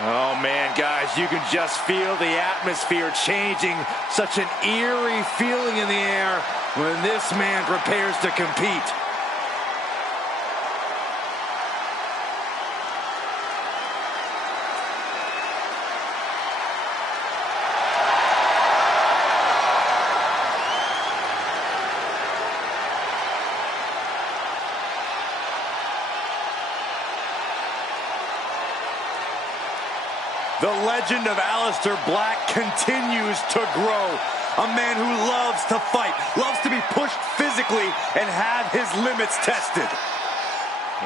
Oh man, guys, you can just feel the atmosphere changing. Such an eerie feeling in the air when this man prepares to compete. The legend of Aleister Black continues to grow. A man who loves to fight, loves to be pushed physically, and have his limits tested.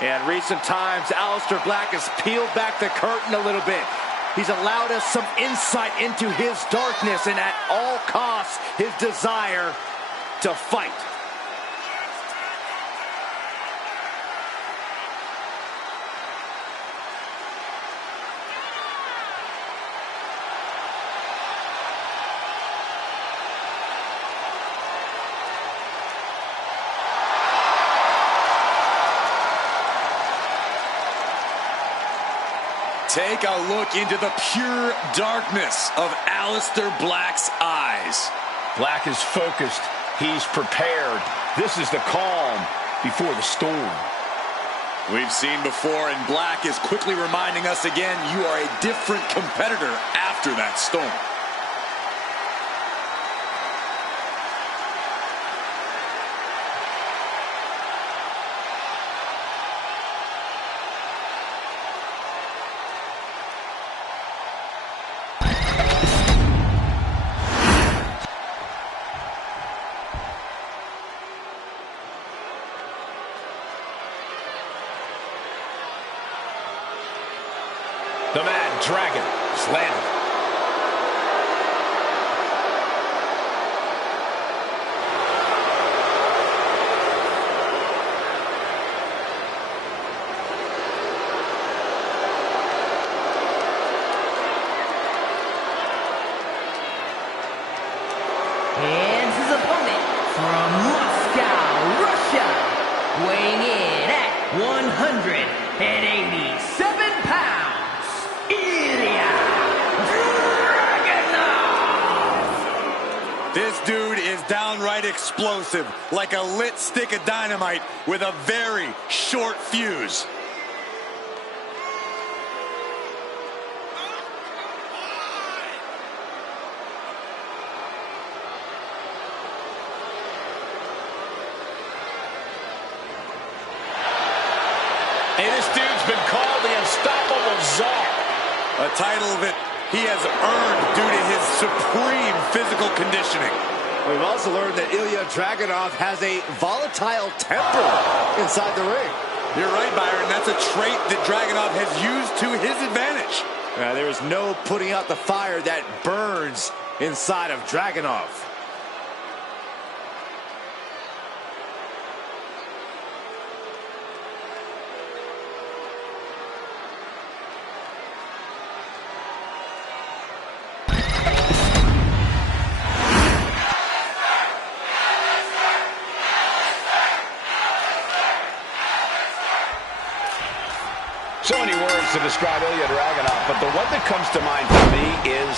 In recent times, Aleister Black has peeled back the curtain a little bit. He's allowed us some insight into his darkness and at all costs, his desire to fight. Take a look into the pure darkness of Aleister Black's eyes. Black is focused. He's prepared. This is the calm before the storm. We've seen before, and Black is quickly reminding us again, you are a different competitor after that storm. The Mad Dragon is landed. And his opponent from Moscow, Russia, weighing in at 187 pounds. This dude is downright explosive, like a lit stick of dynamite with a very short fuse. Hey, this dude's been called the Unstoppable Czar. A title that he has earned due to his supreme physical conditioning. We've also learned that Ilya Dragunov has a volatile temper inside the ring. You're right, Byron. That's a trait that Dragunov has used to his advantage. There is no putting out the fire that burns inside of Dragunov. So many words to describe Ilya Dragunov, but the one that comes to mind for me is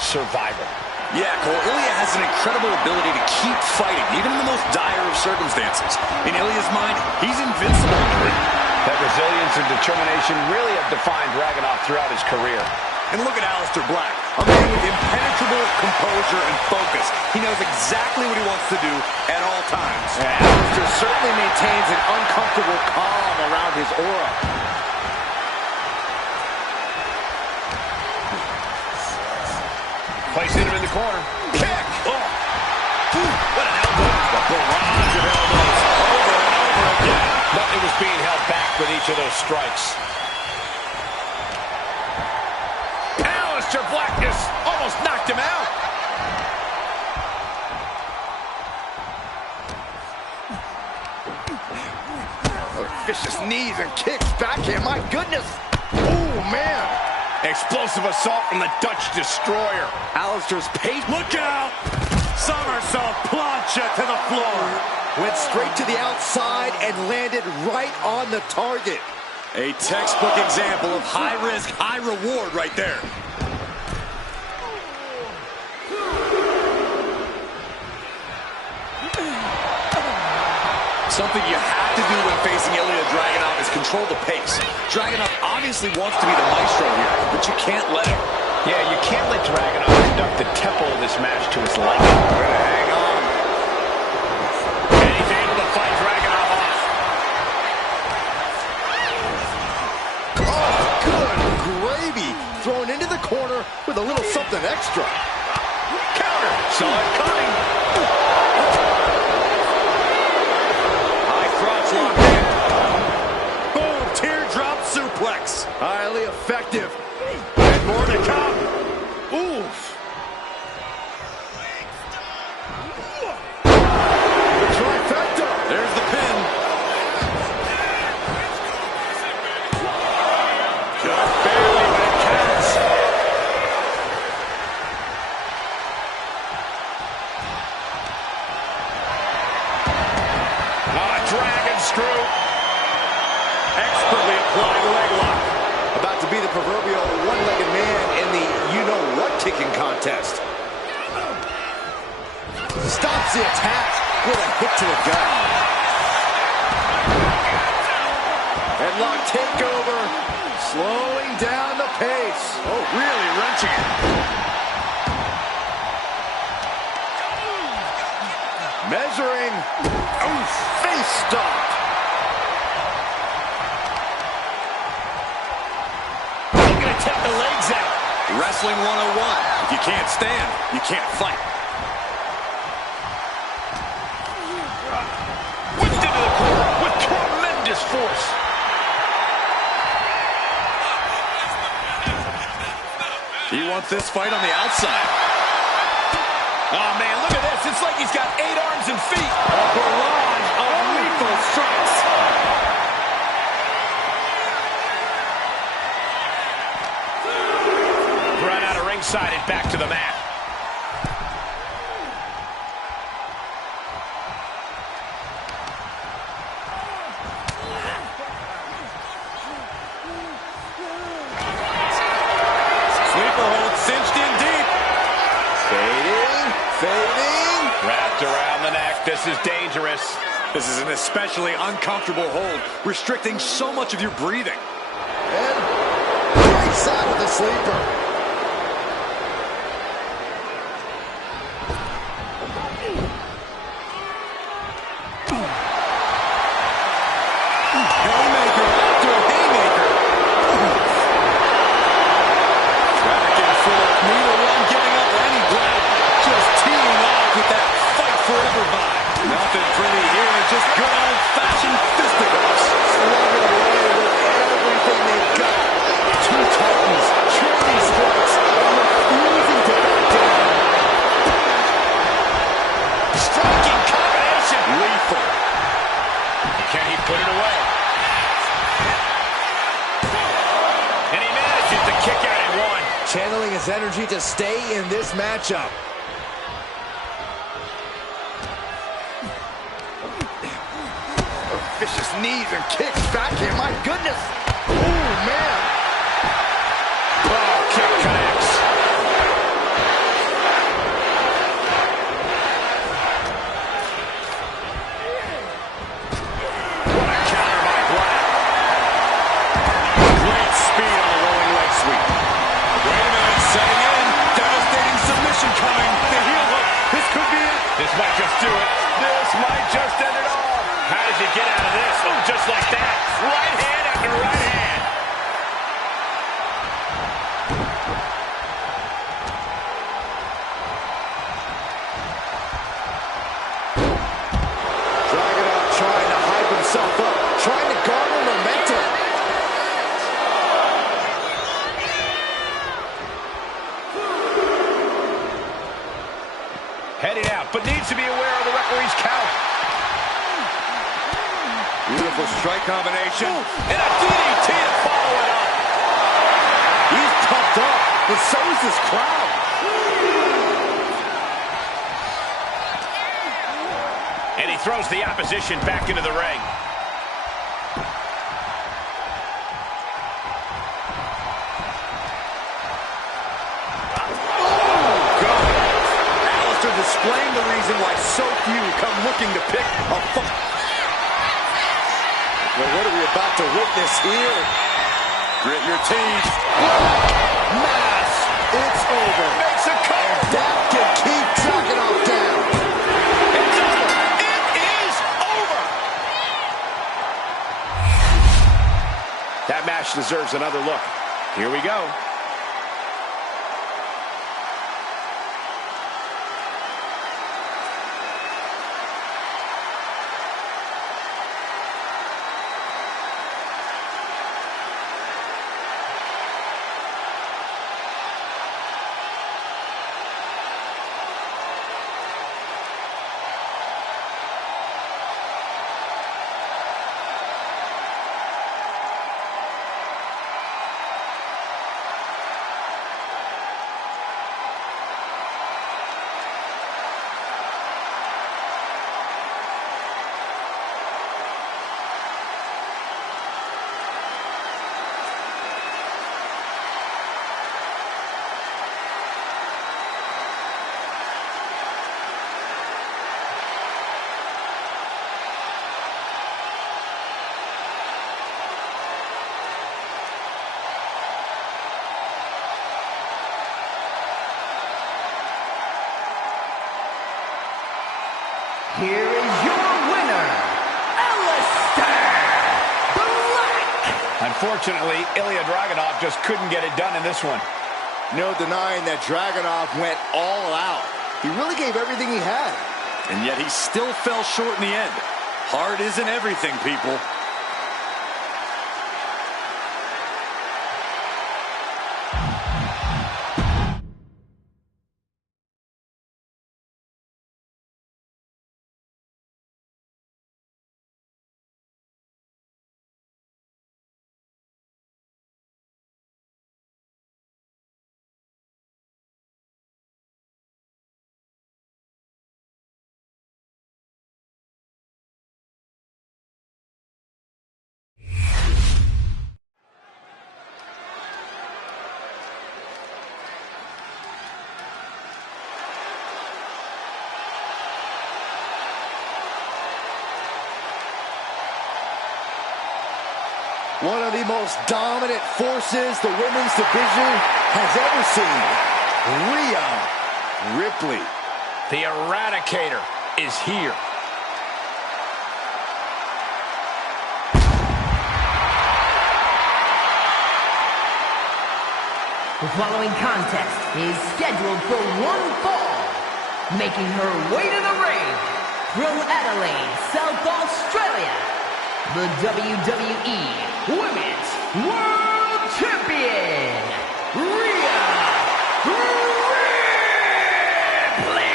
survivor. Yeah, Cole, Ilya has an incredible ability to keep fighting, even in the most dire of circumstances. In Ilya's mind, he's invincible in the ring. That resilience and determination really have defined Dragunov throughout his career. And look at Aleister Black, a man with impenetrable composure and focus. He knows exactly what he wants to do at all times. Aleister certainly maintains an uncomfortable calm around his aura. Placing him in the corner. Kick! Oh! What an elbow! A barrage of elbows over and over again. Nothing was being held back with each of those strikes. Aleister Black just almost knocked him out. Vicious knees and kicks backhand. My goodness. Oh, man. Explosive assault from the Dutch Destroyer. Aleister's pace. Look out! Somersault plancha to the floor. Went straight to the outside and landed right on the target. A textbook example of high risk, high reward right there. Something you have to do when facing Ilya Dragunov is control the pace. Dragunov obviously wants to be the maestro here, but you can't let him. Yeah, you can't let Dragunov conduct the tempo of this match to his liking. We're going to hang on. And he's able to fight Dragunov off. Oh, good gravy. Thrown into the corner with a little something extra. Counter. Saw it coming. Boom, teardrop suplex. Highly effective. And more to come. Oof. Trifecta. There's the pin. Just barely, but it counts. Dragon screw. Expertly applied leg lock. About to be the proverbial one-legged man in the you-know-what kicking contest. Stops the attack with a hit to the gut. Headlock takeover. Slowing down the pace. Oh, really wrenching it. Measuring. Oh, face stop. Looking to take the legs out. Wrestling 101. If you can't stand, you can't fight. Whipped into the corner with tremendous force. He wants this fight on the outside. Oh, man, look at this. It's like he's got 8 arms and feet. A barrage of lethal strikes. Right out of ringside and back to the mat. Sleeper hold cinched in deep. Fading. Wrapped around the neck. This is dangerous. This is an especially uncomfortable hold, restricting so much of your breathing. And breaks out of the sleeper. Haymaker after haymaker. Back and forth, neither one giving up any ground. Just teeing off with that fight forever vibe. Nothing pretty here, just good old-fashioned fisticuffs. Slugging away with everything they've got. Two titans, trading strikes, and refusing to back down. Striking combination. Lethal. Can he put it away? And he manages to kick out in one. Channeling his energy to stay in this matchup. Vicious knees and kicks back here. My goodness. Oh, man. Oh, kick connects. What a counter by Black. Great speed on the rolling leg sweep. Wait a minute, setting in. Devastating submission coming. The heel hook. This could be it. This might just do it. This might just end it all. How does he get out of this? Oh, just like that. Right hand after right hand. Dragunov trying to hype himself up, trying to garner momentum. Heading out, but needs to be aware of the referee's count. Beautiful strike combination. And a DDT to follow it up. He's pumped up, but so is this crowd. And he throws the opposition back into the ring. explain the reason why so few come looking to pick a fight. Well, what are we about to witness here? Grit your teeth. Mass. It's over. Makes a cover. That can keep Dragunov down. It's over. It is over. That match deserves another look. Here we go. Here is your winner, Aleister Black. Unfortunately, Ilya Dragunov just couldn't get it done in this one. No denying that Dragunov went all out. He really gave everything he had. And yet he still fell short in the end. Hard isn't everything, people. One of the most dominant forces the women's division has ever seen. Rhea Ripley. The Eradicator is here. The following contest is scheduled for one fall. Making her way to the ring from Adelaide, South Australia, the WWE Women's World Champion, Rhea Ripley.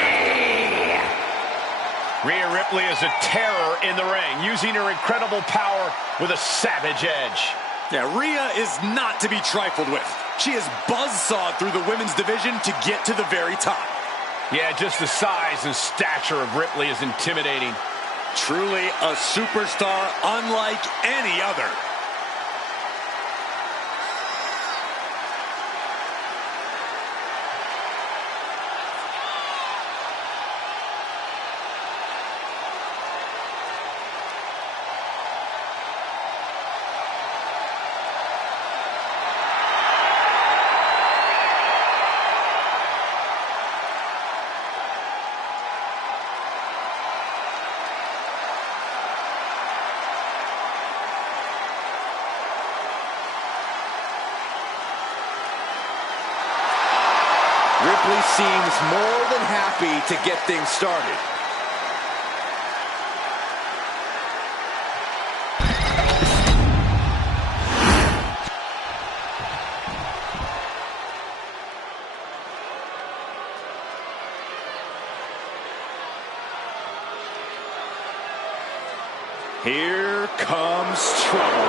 Rhea Ripley is a terror in the ring, using her incredible power with a savage edge. Yeah, Rhea is not to be trifled with. She has buzzsawed through the women's division to get to the very top. Yeah, just the size and stature of Ripley is intimidating. Truly a superstar unlike any other. Ripley seems more than happy to get things started. Here comes trouble.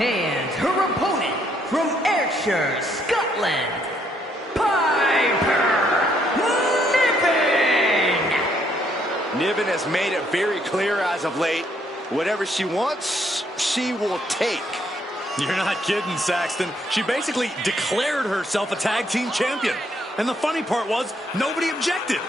And her opponent from Ayrshire, Scotland, Piper Niven. Niven has made it very clear as of late, whatever she wants, she will take. You're not kidding, Saxton. She basically declared herself a tag team champion. And the funny part was, nobody objected.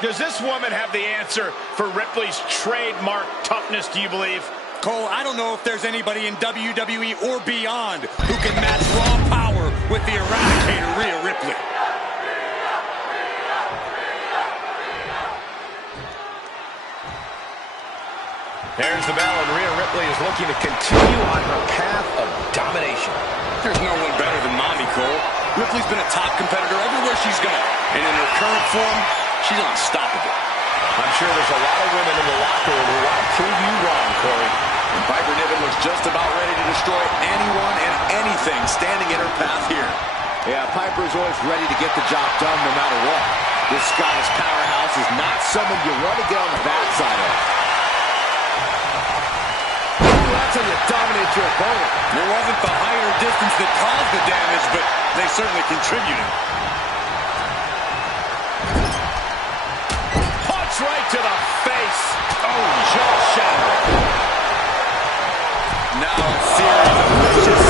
Does this woman have the answer for Ripley's trademark toughness, do you believe? Cole, I don't know if there's anybody in WWE or beyond who can match raw power with the Eradicator, Rhea Ripley. There's the bell, and Rhea Ripley is looking to continue on her path of domination. There's no one better than Mommy, Cole. Ripley's been a top competitor everywhere she's gone. And in her current form, she's unstoppable. I'm sure there's a lot of women in the locker room who want to prove you wrong, Corey. And Piper Niven looks just about ready to destroy anyone and anything standing in her path here. Yeah, Piper's always ready to get the job done no matter what. This Scottish powerhouse is not someone you want to get on the backside of. That's how you dominate your opponent. It wasn't the height or distance that caused the damage, but they certainly contributed. Punch right to the face. Oh, jaw-shattering. Now a series of vicious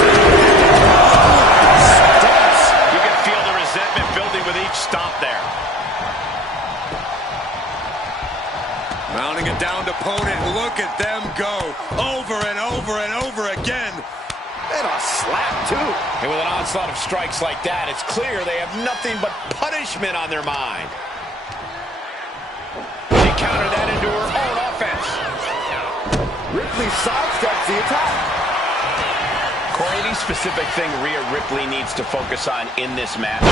stomps. You can feel the resentment building with each stomp there. Mounting a downed opponent. Look at them go. Over and over and over again. And a slap, too. And with an onslaught of strikes like that, it's clear they have nothing but punishment on their mind. She countered that into her own offense. Ripley sidesteps the attack. Corey, any specific thing Rhea Ripley needs to focus on in this match?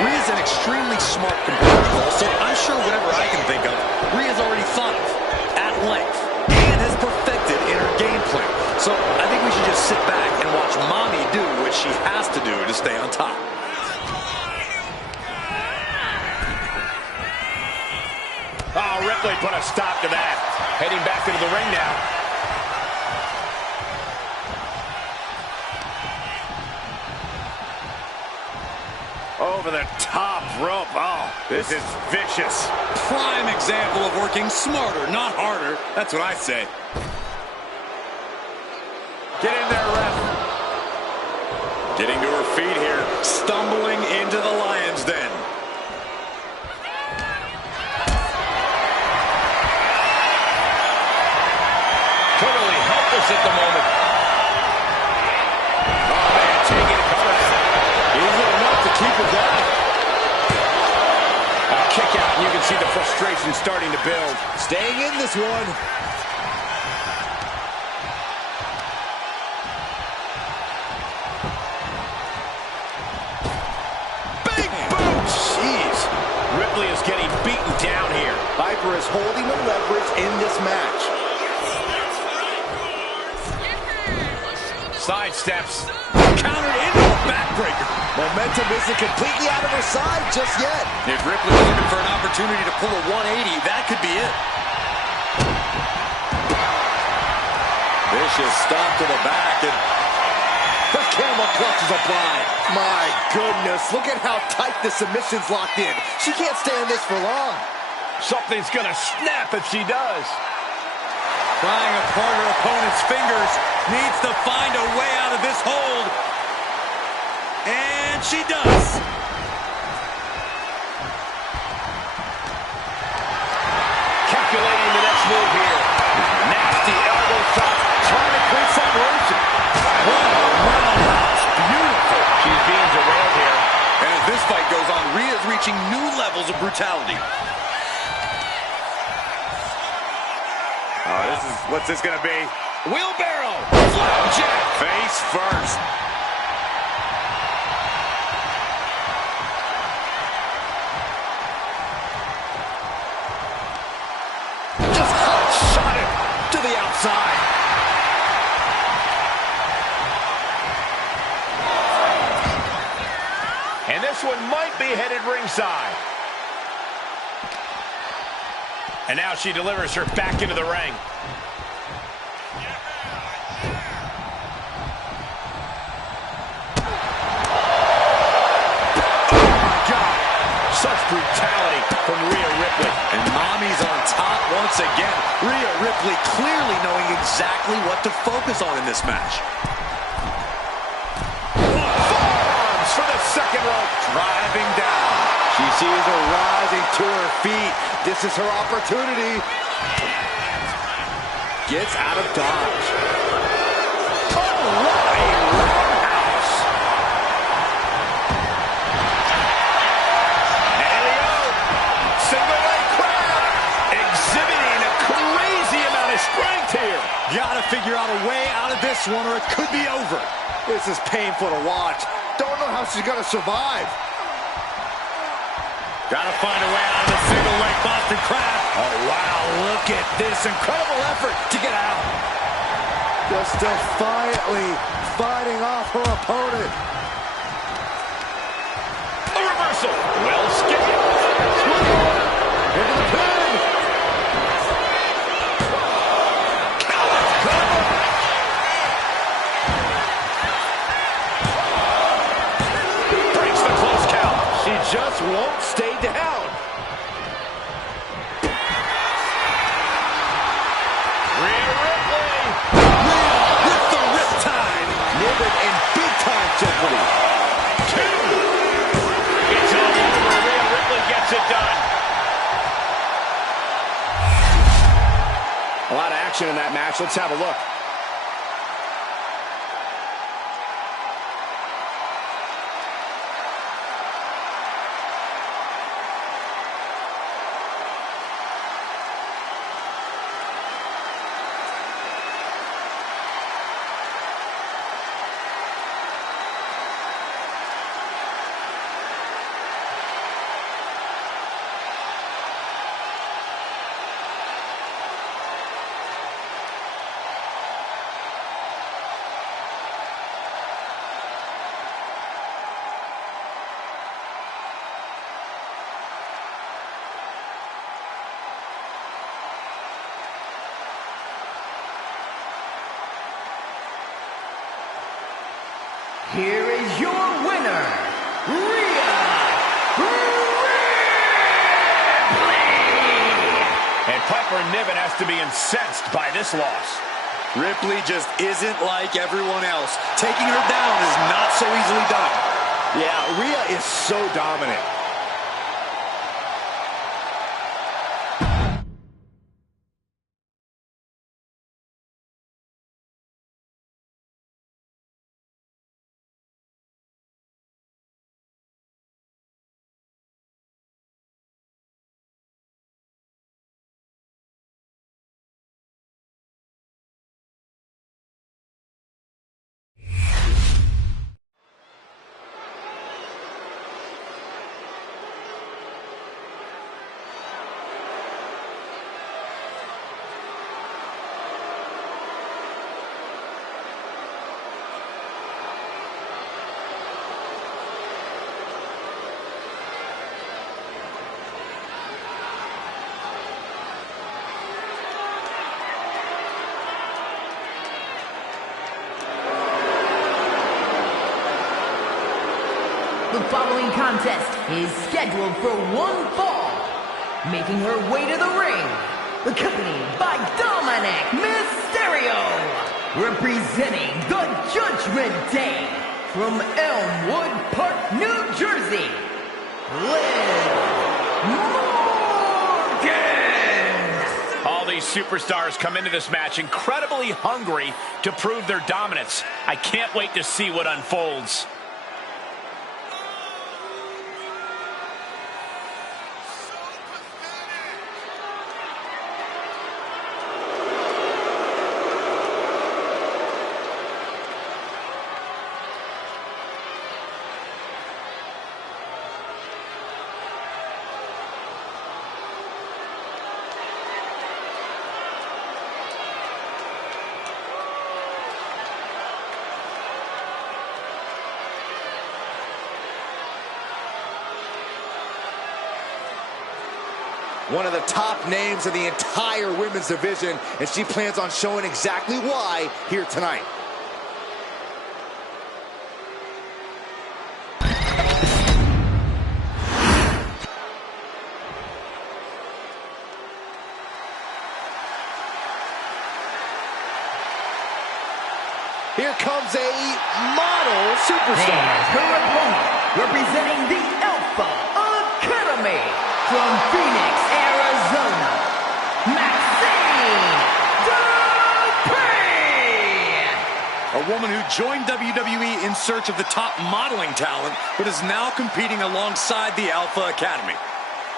Rhea's an extremely smart competitor, so I'm sure whatever I can think of, Rhea's already thought of at length and has perfected in her game plan. So I think we should just sit back and watch Mommy do what she has to do to stay on top. Oh, Ripley put a stop to that. Heading back into the ring now. Over the top rope. Oh, this is vicious. Prime example of working smarter, not harder. That's what I say. Get in there, ref. Getting to her feet here, stumbling into the lion's den. Totally helpless at the moment. Oh, man, taking it, coming out. Easy enough to keep it down. A kick out, and you can see the frustration starting to build. Staying in this one. Big boot! Jeez. Ripley is getting beaten down here. Piper is holding the leverage in this match. Side steps. Countered into a backbreaker. Momentum isn't completely out of her side just yet. If Ripley was looking for an opportunity to pull a 180, that could be it. Vicious stop to the back, and the camel clutch is applied. My goodness, look at how tight the submission's locked in. She can't stay in this for long. Something's gonna snap if she does. Prying apart her opponent's fingers, needs to find a way out of this hold. And she does. Calculating the next move here. Nasty elbow shot, trying to create separation. What a roundhouse. Beautiful. She's being derailed here. And as this fight goes on, Rhea's reaching new levels of brutality. Oh, what's this gonna be? Wheelbarrow! Flapjack! Face first. Just hot shot it to the outside. And this one might be headed ringside. And now she delivers her back into the ring. brutality from Rhea Ripley. And Mommy's on top once again. Rhea Ripley clearly knowing exactly what to focus on in this match. Forearms for the second rope. Driving down. She sees her rising to her feet. This is her opportunity. Gets out of dodge. Oh, what a roundhouse. Elio. Single leg crab. Exhibiting a crazy amount of strength here. Gotta figure out a way out of this one or it could be over. This is painful to watch. Don't know how she's gonna survive. Gotta find a way out of the single leg Boston Crab. Oh, wow, look at this incredible effort to get out. Just defiantly fighting off her opponent. A reversal. Well skipped. Into the pin. Breaks the close count. She just won't stay down. Rhea Ripley. With the riptide. Niven in big time jeopardy. Two. It's all over. Rhea Ripley gets it done. A lot of action in that match. Let's have a look. Here is your winner, Rhea Ripley! And Piper Niven has to be incensed by this loss. Ripley just isn't like everyone else. Taking her down is not so easily done. Yeah, Rhea is so dominant. The following contest is scheduled for one fall. Making her way to the ring, accompanied by Dominic Mysterio. Representing the Judgment Day from Elmwood Park, New Jersey, Liv Morgan. All these superstars come into this match incredibly hungry to prove their dominance. I can't wait to see what unfolds. One of the top names in the entire women's division, and she plans on showing exactly why here tonight. Here comes a model superstar. And her opponent, representing the Alpha Academy from Phoenix, Arizona, Maxine Dupri! A woman who joined WWE in search of the top modeling talent, but is now competing alongside the Alpha Academy.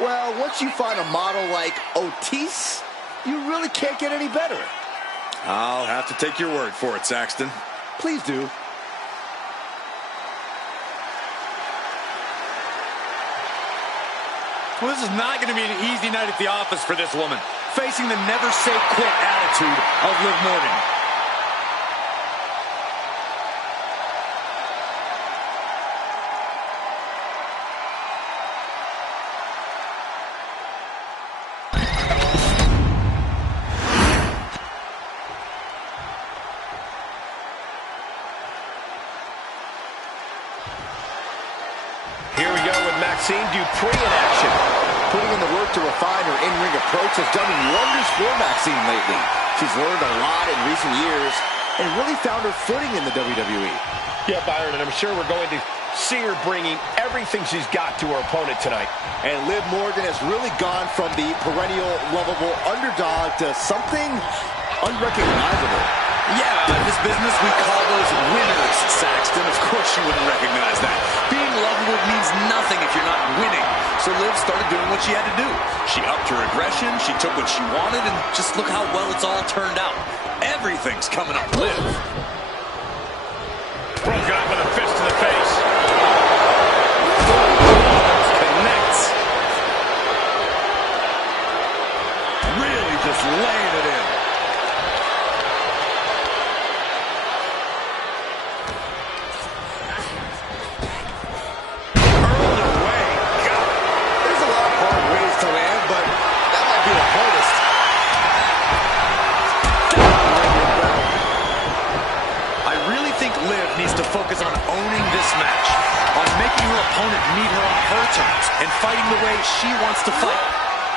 Well, once you find a model like Otis, you really can't get any better. I'll have to take your word for it, Saxton. Please do. Well, this is not going to be an easy night at the office for this woman, facing the never-say-quit attitude of Liv Morgan. Here we go with Maxine Dupri in action. Putting in the work to refine her in-ring approach has done wonders for Maxine lately. She's learned a lot in recent years and really found her footing in the WWE. Yeah, Byron, and I'm sure we're going to see her bringing everything she's got to her opponent tonight. And Liv Morgan has really gone from the perennial lovable underdog to something unrecognizable. Yeah, in this business we call those winners, Saxton. Of course you wouldn't recognize that. Being lovable means nothing if you're not winning. So Liv started doing what she had to do. She upped her aggression, she took what she wanted, and just look how well it's all turned out. Everything's coming up Liv. Broken up with a fist to the face. Connects. Really just laying it in. Focus on owning this match, on making her opponent meet her on her terms, and fighting the way she wants to fight.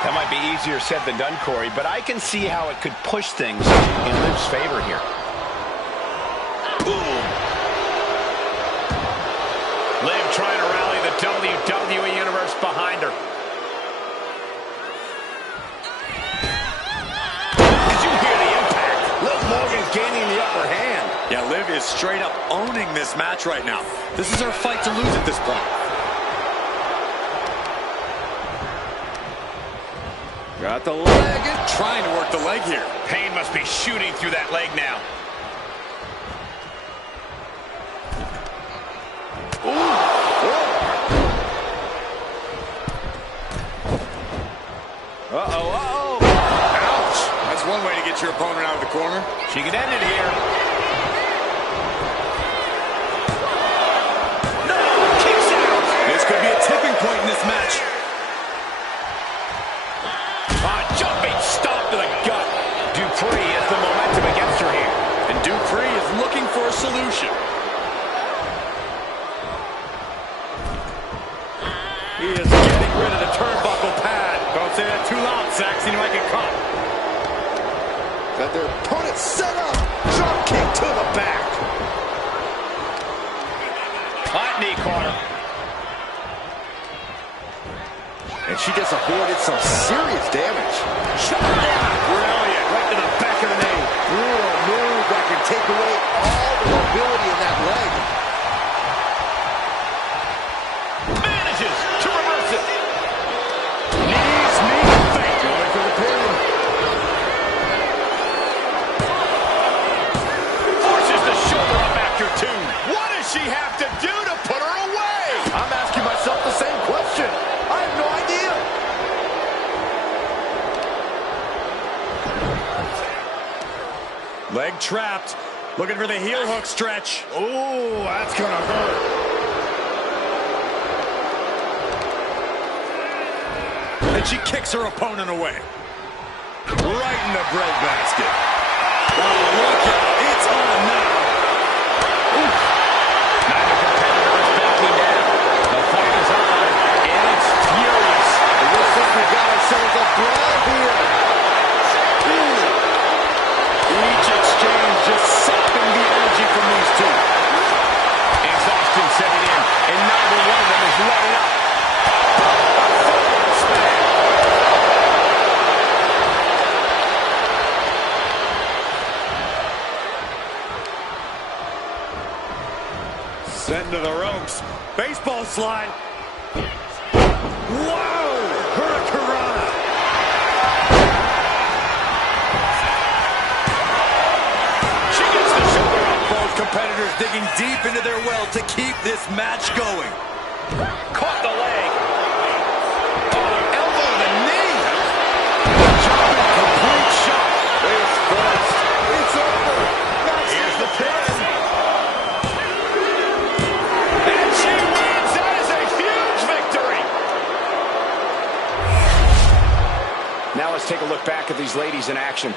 That might be easier said than done, Corey, but I can see how it could push things in Liv's favor here. Boom. Liv trying to rally the WWE Universe behind her. Did you hear the impact? Liv Morgan gaining the upper hand. Yeah, Liv is straight up owning this match right now. This is her fight to lose at this point. Got the leg and trying to work the leg here. Pain must be shooting through that leg now. Uh-oh, uh-oh. Ouch. That's one way to get your opponent out of the corner. She could end it here. This could be a tipping point in this match. Jumping stomp to the gut. Dupri has the momentum against her here. And Dupri is looking for a solution. He is getting rid of the turnbuckle pad. Don't say that too loud, Saxon. You might get caught. Got their opponent set up. Drop kick to the back. Hot knee corner. And she just avoided some serious damage. Shot down. Brilliant. Right to the back of the knee. Brutal move that can take away all the mobility in that leg. Manages to reverse it. Knees, knee, fake. Going for the pin. Forces the shoulder up after two. What does she have to do to put her away? I'm asking myself the same question. I have no idea. Leg trapped. Looking for the heel hook stretch. Oh, that's going to hurt. And she kicks her opponent away. Right in the breadbasket. Oh, look out. It's on now. Oof. Neither competitor is backing down. The fight is on, and it's furious. It looks like we got ourselves a brawl here. Each exchange just sapping the energy from these Send to the ropes. Baseball slide. Whoa! Hurricanrana. She gets the shoulder up. Both competitors digging deep into their well to keep this match going. Caught the leg. Elbow to the knee. Jumping complete shot. Face first. It's over. Here's the pin. And she wins. That is a huge victory. Now let's take a look back at these ladies in action.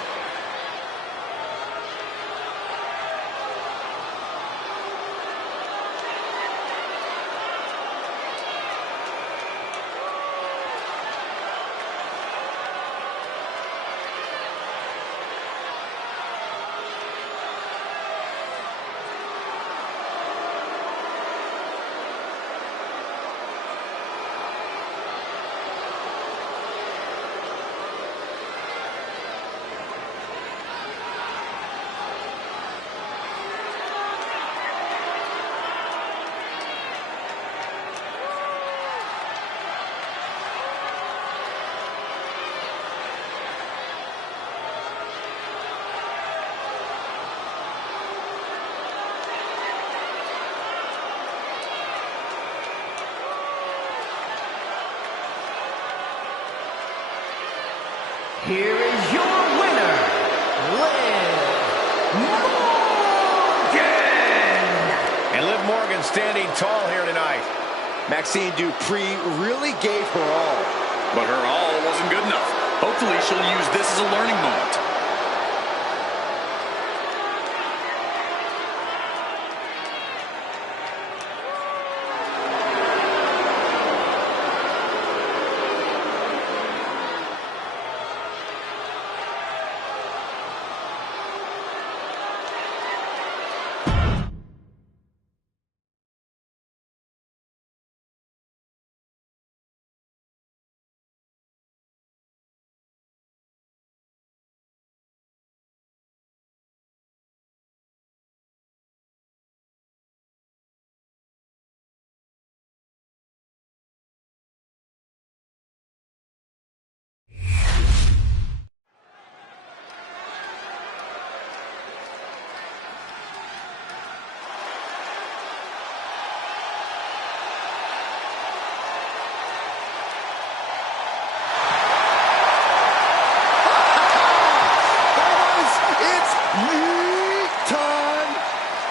Here is your winner, Liv Morgan! And Liv Morgan standing tall here tonight. Maxine Dupree really gave her all. But her all wasn't good enough. Hopefully she'll use this as a learning moment.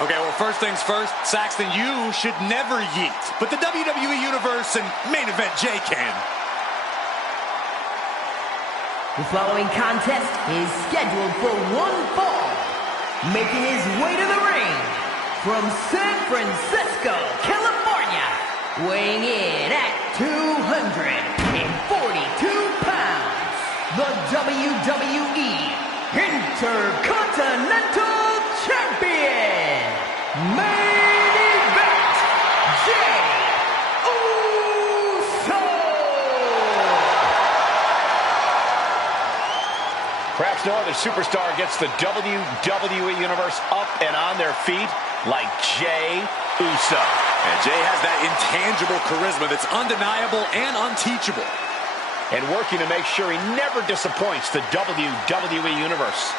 Okay, well, first things first, Saxton, you should never yeet. But the WWE Universe and main event Jay can. The following contest is scheduled for one fall. Making his way to the ring from San Francisco, California, weighing in at 242 pounds, the WWE Intercontinental Champion, main event, Jay Uso! Perhaps no other superstar gets the WWE Universe up and on their feet like Jay Uso. And Jay has that intangible charisma that's undeniable and unteachable. And working to make sure he never disappoints the WWE Universe.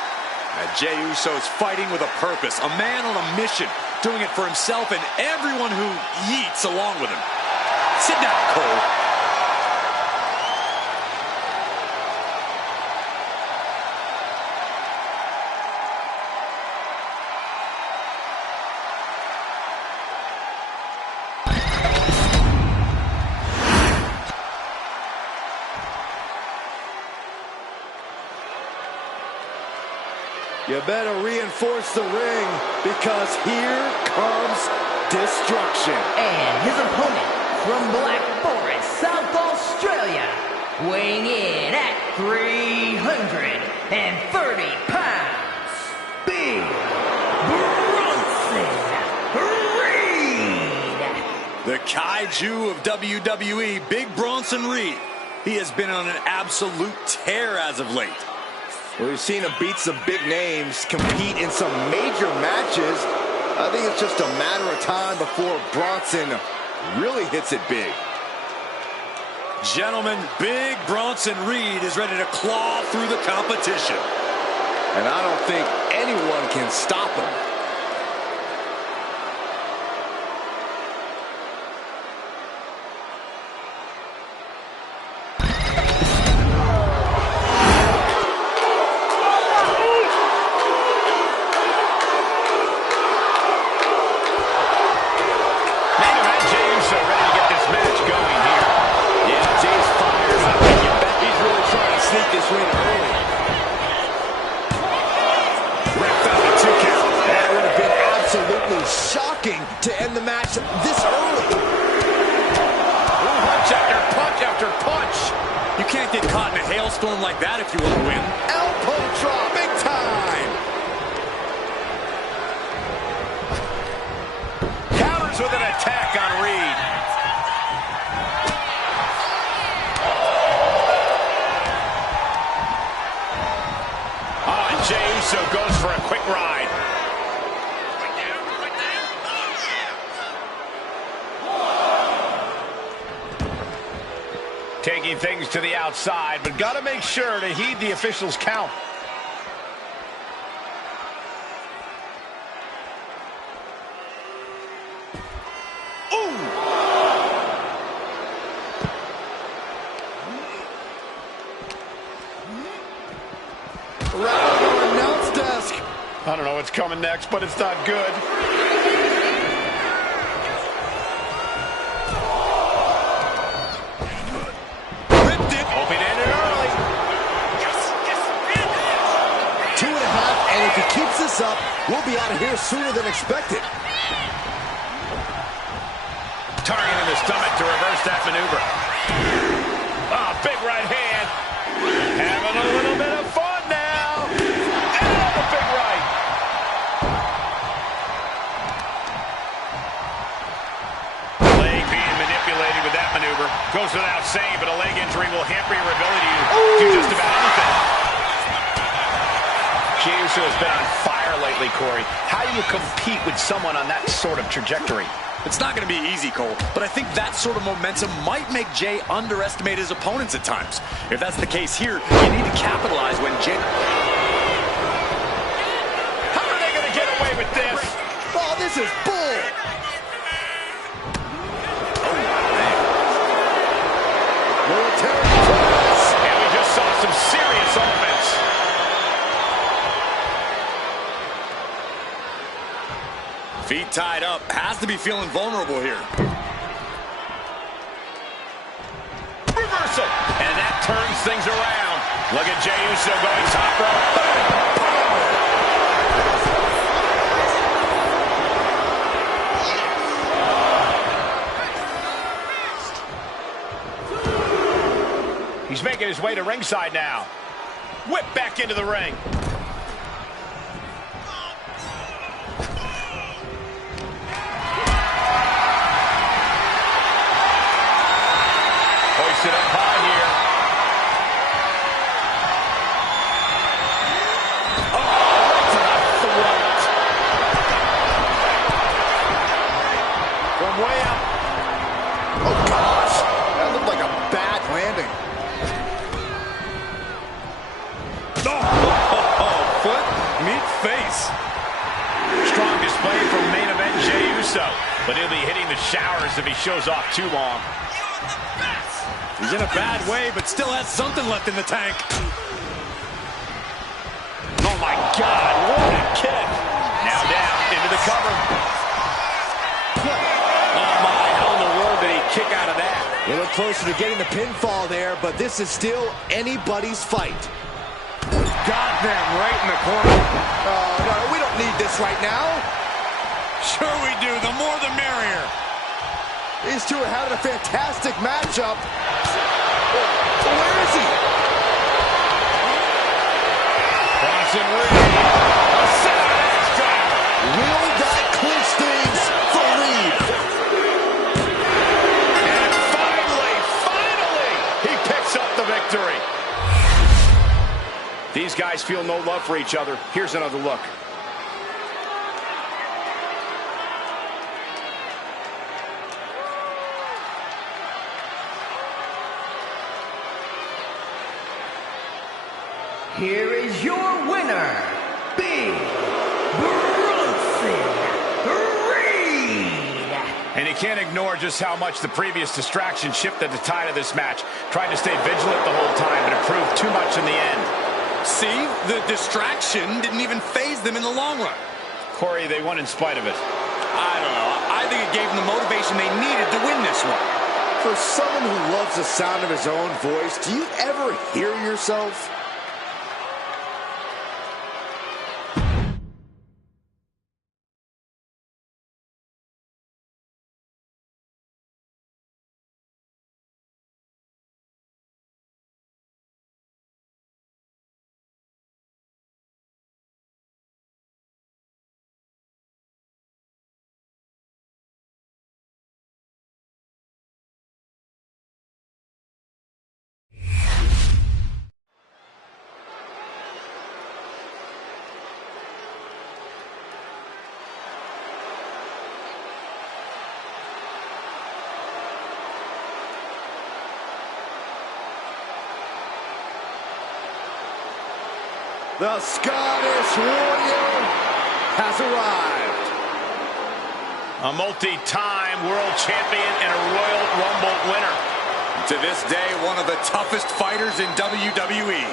Jay Uso is fighting with a purpose, a man on a mission, doing it for himself and everyone who yeets along with him. Sit down, Cole. You better reinforce the ring because here comes destruction. And his opponent from Black Forest, South Australia, weighing in at 330 pounds, Big Bronson Reed. The kaiju of WWE, Big Bronson Reed. He has been on an absolute tear as of late. We've seen him beat some big names, compete in some major matches. I think it's just a matter of time before Bronson really hits it big. Gentlemen, Big Bronson Reed is ready to claw through the competition. And I don't think anyone can stop him. To end the match this early. Punch after punch after punch. You can't get caught in a hailstorm like that if you want to win. Elbow drop, big time. Counters with an attack on Reed. Oh, and Jey Uso goes for a quick ride. Taking things to the outside, but got to make sure to heed the officials' count. Ooh! Right on the announce desk. I don't know what's coming next, but it's not good. If he keeps this up, we'll be out of here sooner than expected. Targeting the stomach to reverse that maneuver. Oh, big right hand. Having a little bit of fun now. And another big right. Leg being manipulated with that maneuver. Goes without saying, but a leg injury will hamper your ability to do just about anything. Jey Uso has been on fire lately, Corey. How do you compete with someone on that sort of trajectory? It's not going to be easy, Cole, but I think that sort of momentum might make Jey underestimate his opponents at times. If that's the case here, you need to capitalize when Jey... How are they going to get away with this? Oh, this is bull! Oh, man. Military press! And we just saw some serious offense. Feet tied up. Has to be feeling vulnerable here. Reversal. And that turns things around. Look at Jey Uso going top rope. He's making his way to ringside now. Whip back into the ring. Hoist it up high here. Oh, right to the throat. From way up. Oh, gosh. That looked like a bad landing. Foot, meet face. Strong display from main event Jey Uso, but he'll be hitting the showers if he shows off too long. He's in a bad way, but still has something left in the tank. Oh my God, what a kick. Now down into the cover. Oh my, how in the world did he kick out of that? A little closer to getting the pinfall there, but this is still anybody's fight. Got them right in the corner. Oh, no, we don't need this right now. Sure we do. The more the merrier. These two are having a fantastic matchup. Where is he? Bronson Reed. A savage driver. Will that clinch things for Reed? And finally, he picks up the victory. These guys feel no love for each other. Here's another look. here is your winner, Big Bronson Reed. And you can't ignore just how much the previous distraction shifted the tide of this match. Tried to stay vigilant the whole time, but it proved too much in the end. See, the distraction didn't even faze them in the long run. Corey, they won in spite of it. I don't know. I think it gave them the motivation they needed to win this one. For someone who loves the sound of his own voice, do you ever hear yourself? The Scottish Warrior has arrived. A multi-time world champion and a Royal Rumble winner. To this day, one of the toughest fighters in WWE.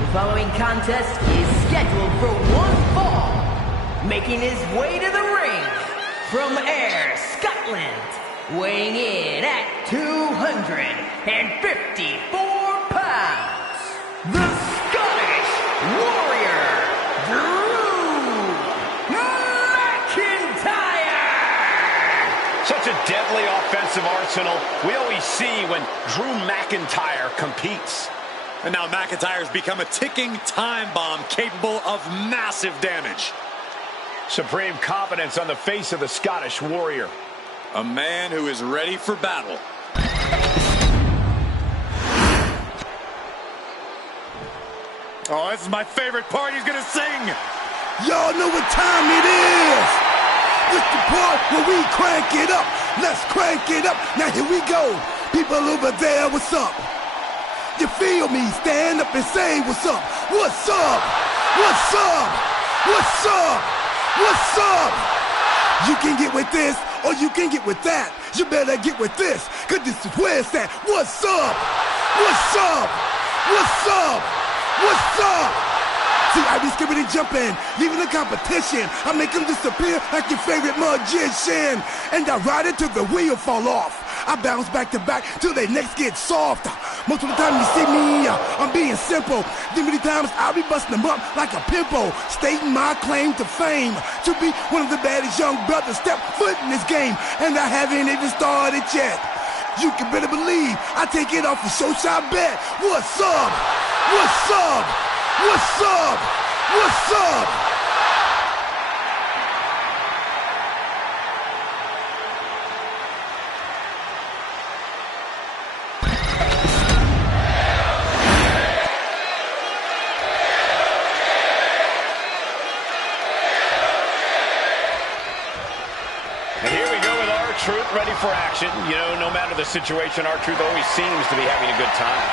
The following contest is scheduled for one fall. Making his way to the ring from Ayr, Scotland, weighing in at 254 pounds, the Scottish Warrior, Drew McIntyre! Such a deadly offensive arsenal we always see when Drew McIntyre competes. And now McIntyre's become a ticking time bomb capable of massive damage. Supreme confidence on the face of the Scottish Warrior. A man who is ready for battle. Oh, this is my favorite part. He's gonna sing. Y'all know what time it is. This the part where we crank it up. Let's crank it up. Now here we go. People over there, what's up? You feel me? Stand up and say what's up. What's up? What's up? What's up? What's up? You can get with this or you can get with that. You better get with this, cause this is where it's at. What's up? What's up? What's up? What's up? See, I be skipping and jumping, leaving the competition. I make them disappear like your favorite magician. And I ride it till the wheel fall off. I bounce back to back till their necks get soft. Most of the time you see me, I'm being simple. Then many times I'll be busting them up like a pimple, stating my claim to fame, to be one of the baddest young brothers step foot in this game. And I haven't even started yet. You can better believe I take it off the show shot bet. What's up? What's up? What's up? What's up? Truth ready for action. You know, no matter the situation, R-Truth always seems to be having a good time.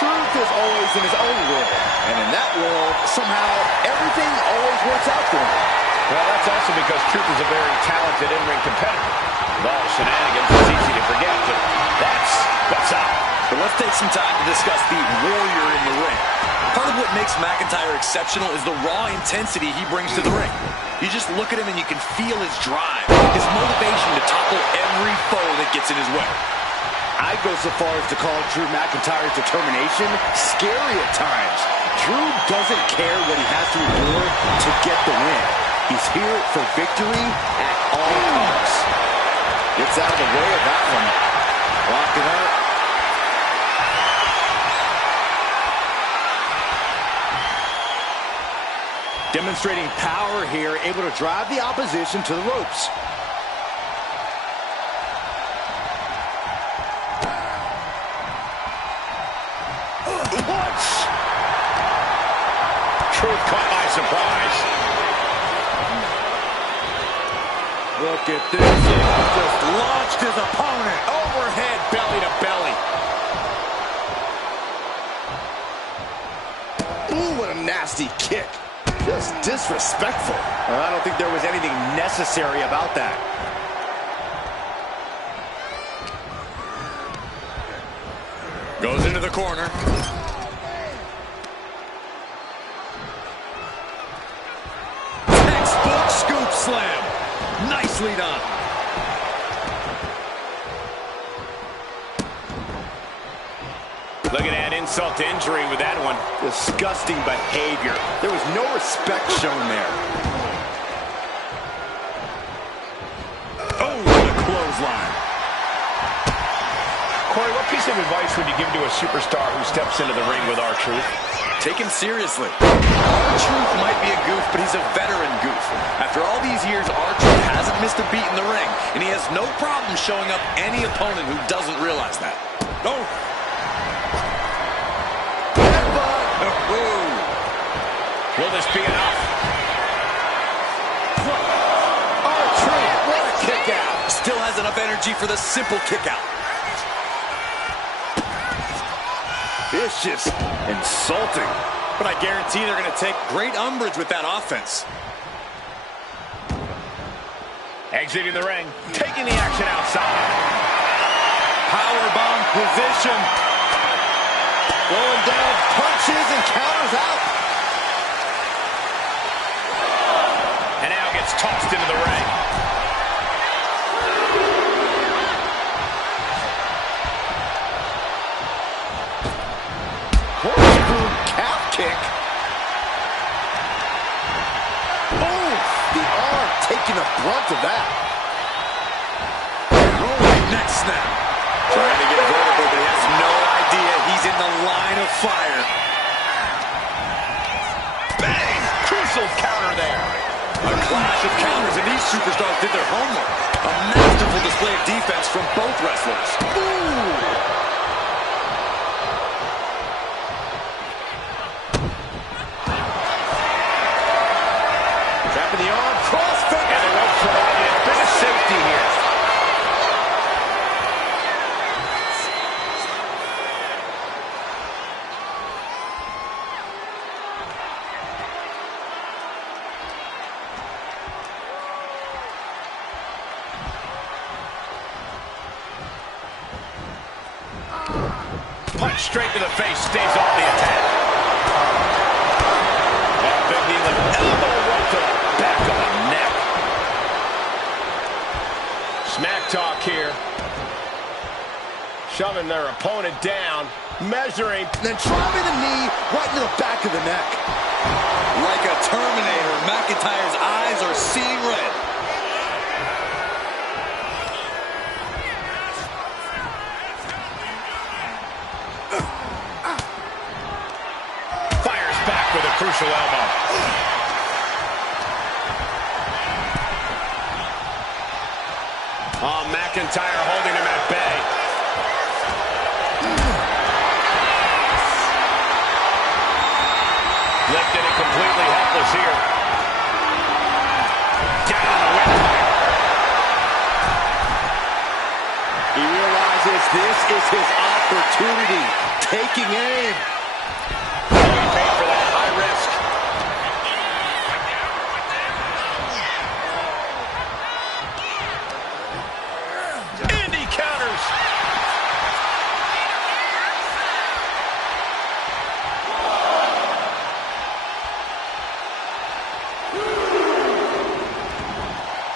Truth is always in his own world. And in that world, somehow, everything always works out for him. Well, that's also because Truth is a very talented in-ring competitor. With all the shenanigans, it's easy to forget, but that's what's up. But let's take some time to discuss the Warrior in the ring. Part of what makes McIntyre exceptional is the raw intensity he brings to the ring. You just look at him and you can feel his drive, his motivation to topple every foe that gets in his way. I'd go so far as to call Drew McIntyre's determination scary at times. Drew doesn't care what he has to endure to get the win. He's here for victory at all costs. Gets out of the way of that one. Locking up. Demonstrating power here, able to drive the opposition to the ropes. R-Truth caught by surprise. Look at this. He just launched his opponent. Overhead belly to belly. Ooh, what a nasty kick. Just disrespectful. I don't think there was anything necessary about that. Goes into the corner. Textbook scoop slam. Nicely done. Looking at insult to injury with that one. Disgusting behavior. There was no respect shown there. Oh, what a clothesline. Corey, what piece of advice would you give to a superstar who steps into the ring with R-Truth? Take him seriously. R-Truth might be a goof, but he's a veteran goof. After all these years, R-Truth hasn't missed a beat in the ring, and he has no problem showing up any opponent who doesn't realize that. Oh. Will this be enough? R-Truth, what a kick out. Still has enough energy for the simple kick out. Vicious, insulting. But I guarantee they're going to take great umbrage with that offense. Exiting the ring, taking the action outside. Powerbomb position. Going down, punches and counters out. And now gets tossed into the ring. Corkscrew calf kick. Oh, the arm taking the brunt of that. Oh, neck snap. Trying to get vertical, but he has no idea he's in the line of fire. Bang! Crucial counter there. A clash of counters, and these superstars did their homework. A masterful display of defense from both wrestlers. Ooh! Trapping the arm, crossface. And the rope provided a bit of safety here. Punch straight to the face, stays off the attack. And big knee with elbow right to the back of the neck. Smack talk here. Shoving their opponent down, measuring. Then driving the knee right into the back of the neck. Like a Terminator, McIntyre's eyes are seeing red. Fires back with a crucial elbow. Oh, McIntyre holding him at bay. Lifted and completely helpless here. Down on the windpipe. He realizes this is his opportunity. Taking aim. Oh, he paid for that high risk. Indy counters.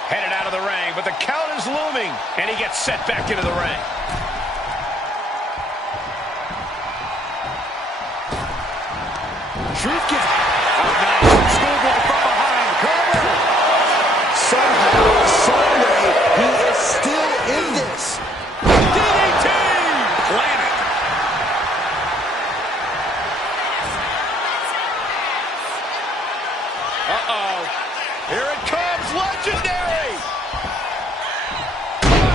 Headed out of the ring, but the count is looming, and he gets set back into the ring. Truth gets nice. Schoolboy from behind. Cover. Somehow, someway, he is still in this. DDT! Planet. Uh-oh. Here it comes, legendary!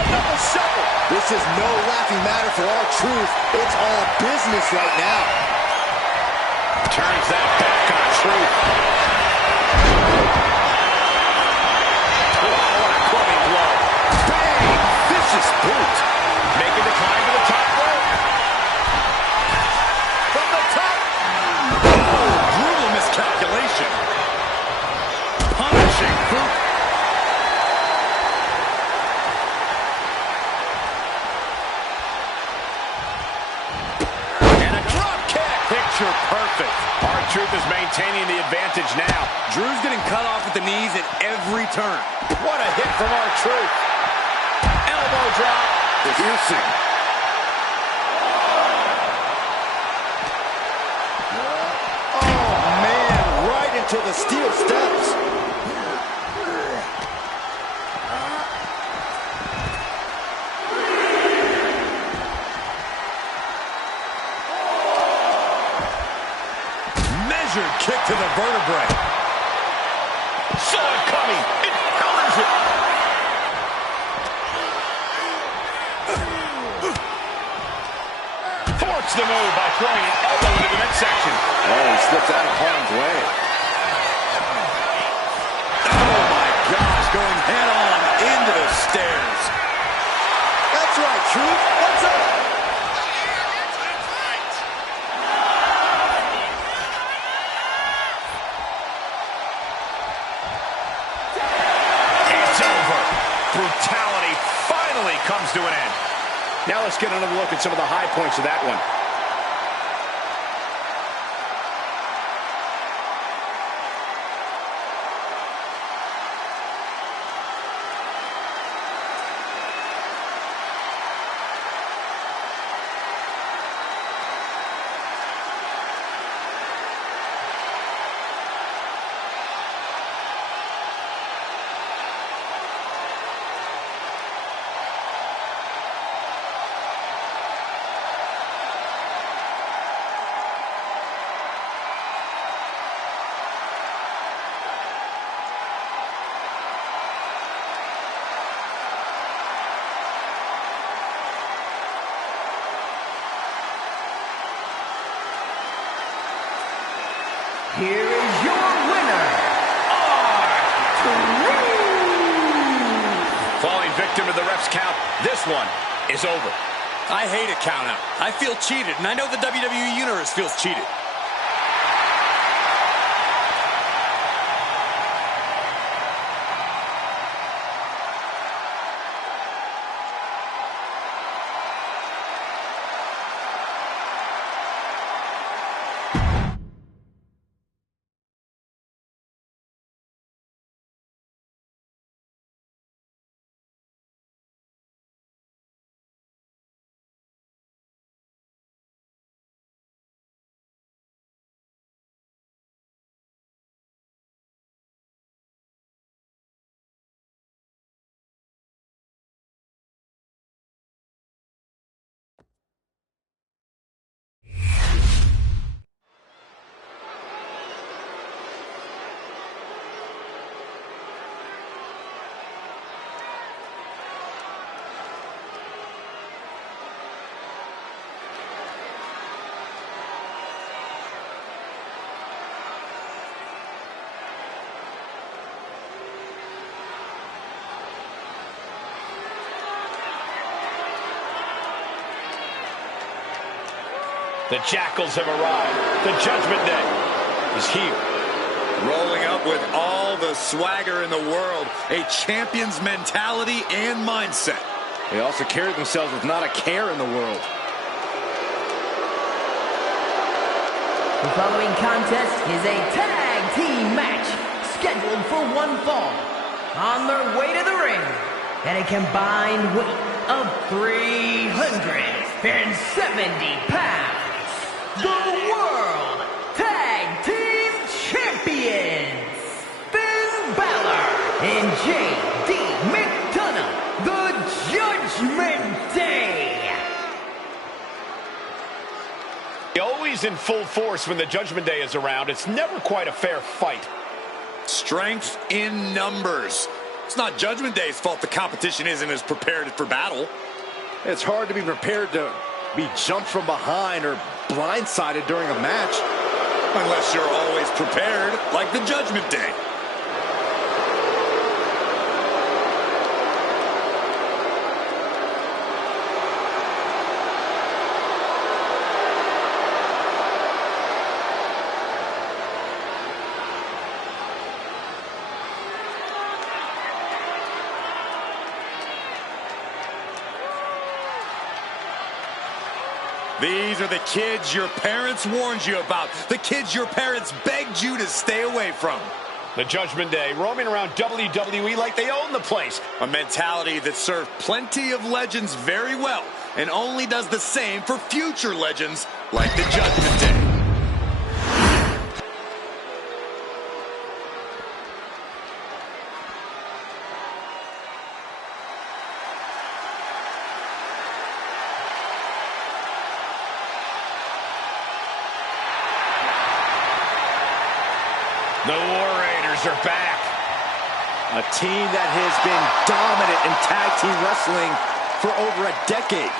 Number 7. This is no laughing matter for R-Truth. It's all business right now. turns that back on Truth. Oh, what a clubbing blow. Bang! Vicious boot. Making the climb to the top rope. From the top. Oh, brutal miscalculation. Punishing boot. Picture perfect. R-Truth is maintaining the advantage now. Drew's getting cut off at the knees at every turn. What a hit from R-Truth. Elbow drop. Piercing. Oh, man, right into the steel steps. Kick to the vertebrae. Saw it coming. It counters it. Thwarts the move by throwing an elbow into the midsection. Oh, he slips out of harm's way. Oh, my gosh, going head-on into the stairs. That's right, Truth. What's up? Brutality finally comes to an end. Now let's get another look at some of the high points of that one. Here is your winner, R-Truth. Falling victim to the ref's count, this one is over. I hate a countout. I feel cheated, and I know the WWE Universe feels cheated. The Jackals have arrived. The Judgment Day is here. Rolling up with all the swagger in the world, a champion's mentality and mindset. They also carry themselves with not a care in the world. The following contest is a tag team match scheduled for one fall. On their way to the ring, at a combined weight of 370 pounds, the World Tag Team Champions, Finn Balor and J.D. McDonough, the Judgment Day. Always in full force when the Judgment Day is around. It's never quite a fair fight. Strength in numbers. It's not Judgment Day's fault the competition isn't as prepared for battle. It's hard to be prepared to be jumped from behind or blindsided during a match. Unless you're always prepared, like the Judgment Day. These are the kids your parents warned you about. The kids your parents begged you to stay away from. The Judgment Day roaming around WWE like they own the place. A mentality that served plenty of legends very well and only does the same for future legends like the Judgment Day. The War Raiders are back. A team that has been dominant in tag team wrestling for over a decade.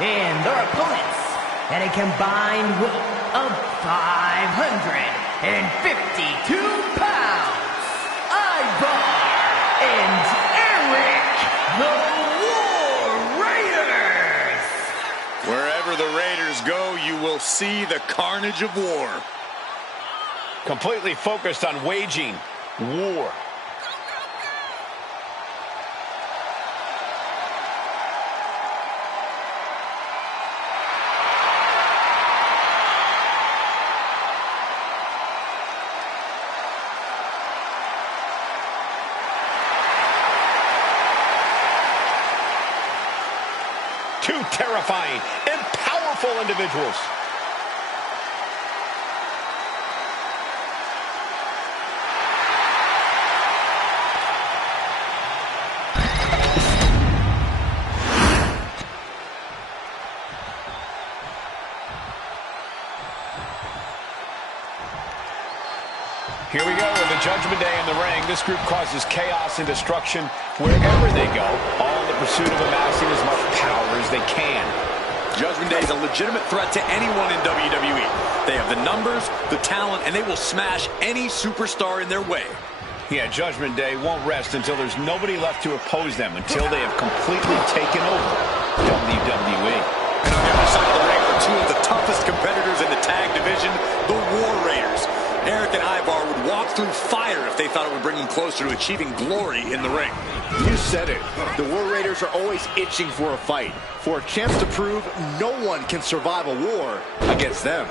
And their opponents at a combined weight of 552 pounds, Ivar and Eric, the War Raiders. Wherever the Raiders go, you will see the carnage of war. Completely focused on waging war. Two terrifying and powerful individuals. Here we go with the Judgment Day in the ring. This group causes chaos and destruction wherever they go, all in the pursuit of amassing as much power as they can. Judgment Day is a legitimate threat to anyone in WWE. They have the numbers, the talent, and they will smash any superstar in their way. Yeah, Judgment Day won't rest until there's nobody left to oppose them, until they have completely taken over WWE. And on the other side of the ring are two of the toughest competitors in the tag division, the War Raiders. Eric and Ivar would walk through fire if they thought it would bring them closer to achieving glory in the ring. You said it. The War Raiders are always itching for a fight, for a chance to prove no one can survive a war against them.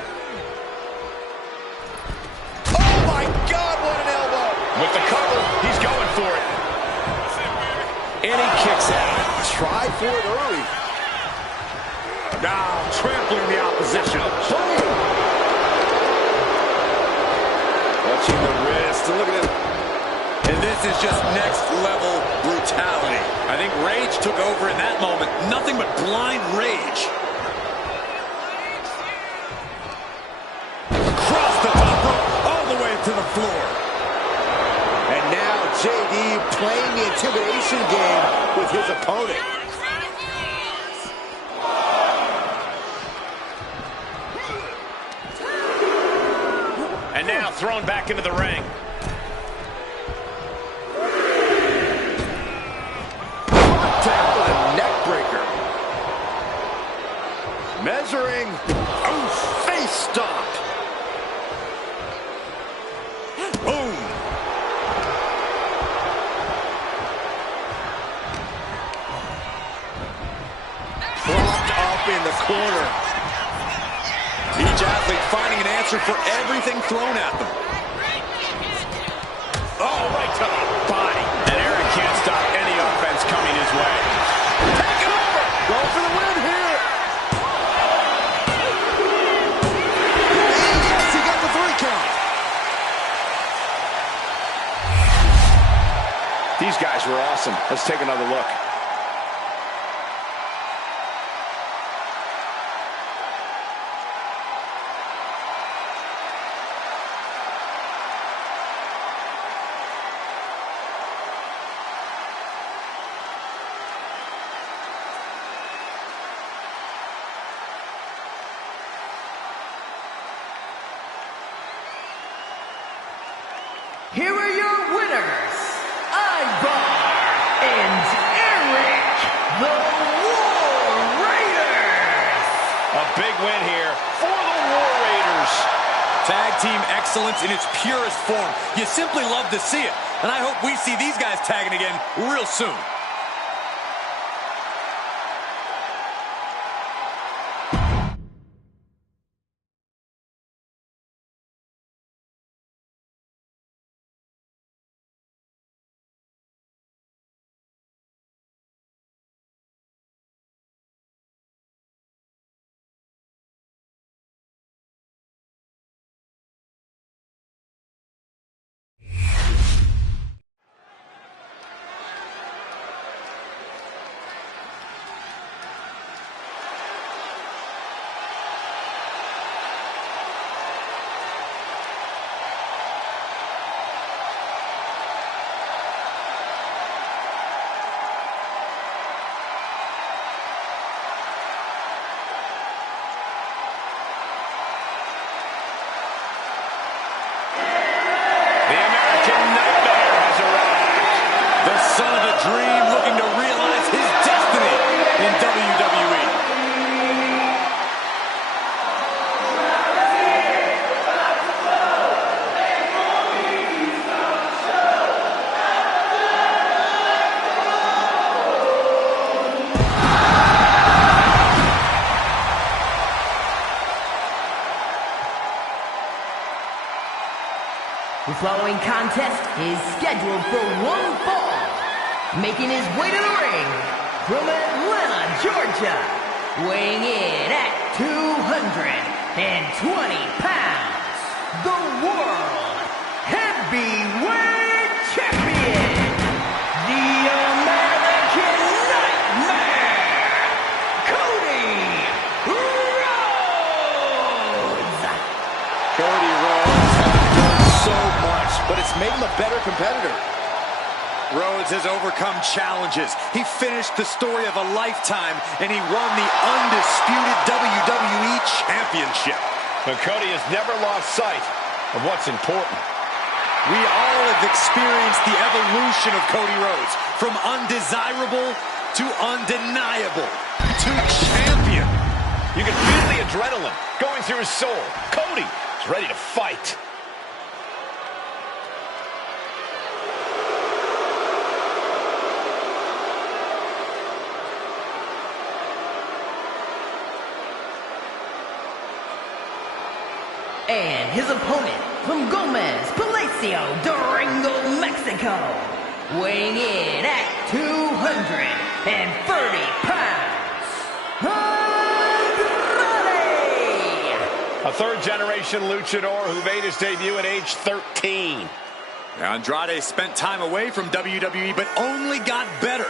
Oh my God, what an elbow! With the cover, he's going for it. And he kicks out. Try for it early. Now trampling the opposition. Boom! Touching the wrist. Look at him. And this is just next level brutality. I think rage took over in that moment. Nothing but blind rage. Across the top rope, all the way to the floor. And now JD playing the intimidation game with his opponent. And now thrown back into the ring. Down with a neck breaker. Measuring. Oh, face stomp. Boom. Propped up in the corner. Each athlete finding an answer for everything thrown at them. Oh, right to the body. And Eric can't stop any offense coming his way. Take it over. Go for the win here. Yes, he got the 3 count. These guys were awesome. Let's take another look. here are your winners, Ivar and Eric, the War Raiders. A big win here for the War Raiders. Tag team excellence in its purest form. You simply love to see it. And I hope we see these guys tagging again real soon. Son of a dream looking to realize his destiny in WWE. The following contest is scheduled for one fall. Making his way to the ring from Atlanta, Georgia, weighing in at 220 pounds, the World Heavyweight Champion, the American Nightmare, Cody Rhodes. Cody Rhodes has done so much, but it's made him a better competitor. Rhodes has overcome challenges. He finished the story of a lifetime, and he won the Undisputed WWE Championship. But Cody has never lost sight of what's important. We all have experienced the evolution of Cody Rhodes, from undesirable to undeniable to champion. You can feel the adrenaline going through his soul. Cody is ready to fight. And his opponent from Gomez, Palacio, Durango, Mexico, weighing in at 230 pounds, Andrade! A third-generation luchador who made his debut at age 13. Andrade spent time away from WWE, but only got better.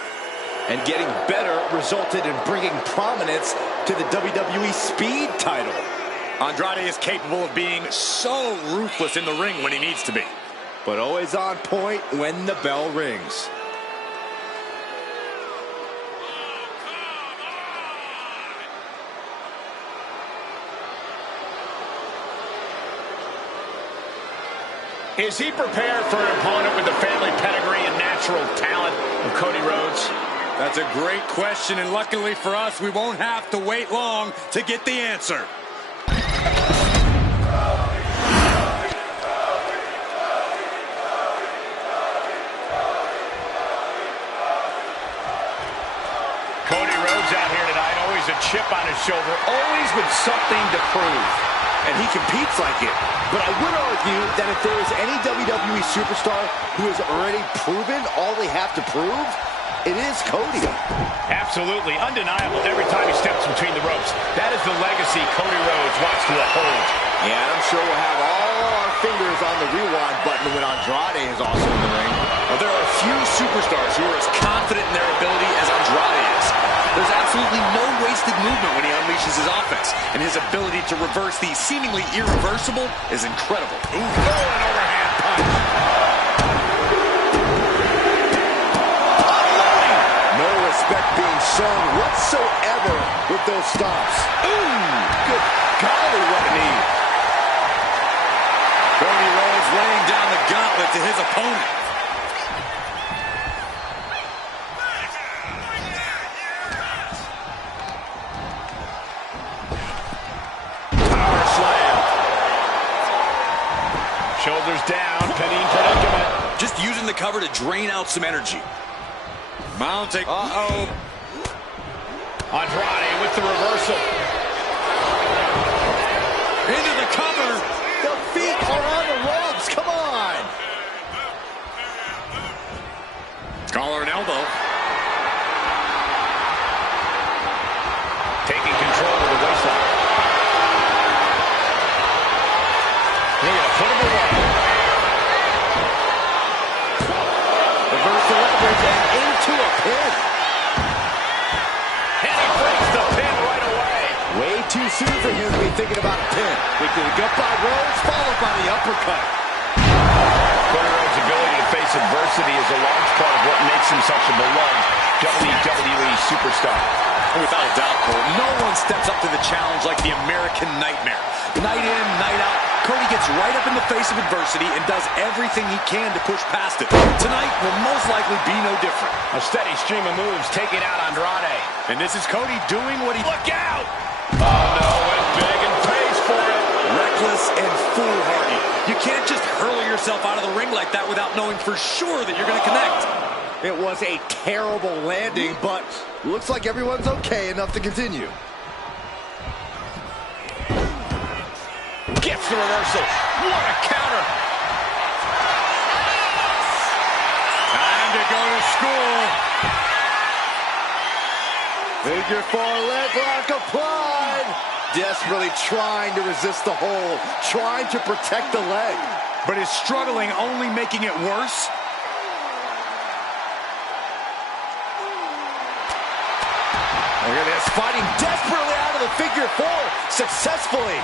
And getting better resulted in bringing prominence to the WWE Speed title. Andrade is capable of being so ruthless in the ring when he needs to be. But always on point when the bell rings. Is he prepared for an opponent with the family pedigree and natural talent of Cody Rhodes? That's a great question, and luckily for us, we won't have to wait long to get the answer. Cody Rhodes out here tonight, always a chip on his shoulder, always with something to prove. And he competes like it. But I would argue that if there is any WWE superstar who has already proven all they have to prove, it is Cody. Absolutely, undeniable every time he steps between the ropes. That is the legacy Cody Rhodes wants to uphold. Yeah, I'm sure we'll have all our fingers on the rewind button when Andrade is also in the ring. Well, there are few superstars who are as confident in their ability as Andrade is. There's absolutely no wasted movement when he unleashes his offense, and his ability to reverse the seemingly irreversible is incredible. Ooh, an overhand punch. No respect being shown whatsoever with those stomps. Ooh, good golly, what a knee. Cody Rhodes laying down the gauntlet to his opponent. Power slam. Shoulders down, pinning predicament. Just using the cover to drain out some energy. Mounting. Uh-oh. Andrade with the reversal. Into the cover. The feet are on the ropes. Come on. Collar and elbow. Taking control of the waistline. They're going to put him away. Reversal leverage and into a pin. And he breaks the pin right away. Way too soon for him to be thinking about a pin. Quickly the gut by Rhodes, followed by the uppercut. Cody Rhodes' ability to face adversity is a large part of what makes him such a beloved WWE superstar. Without a doubt, Cole, no one steps up to the challenge like the American Nightmare. Night in, night out, Cody gets right up in the face of adversity and does everything he can to push past it. Tonight will most likely be no different. A steady stream of moves taking out Andrade. And this is Cody doing what he... Look out! Oh no, went big and pays for it. Reckless and foolhardy. You can't just hurl yourself out of the ring like that without knowing for sure that you're going to connect. It was a terrible landing, but looks like everyone's okay enough to continue. Gets the reversal. What a counter. Time to go to school. Figure 4 leg lock applied. Desperately trying to resist the hold, trying to protect the leg. But is struggling only making it worse? Look at this, fighting desperately out of the figure 4, successfully.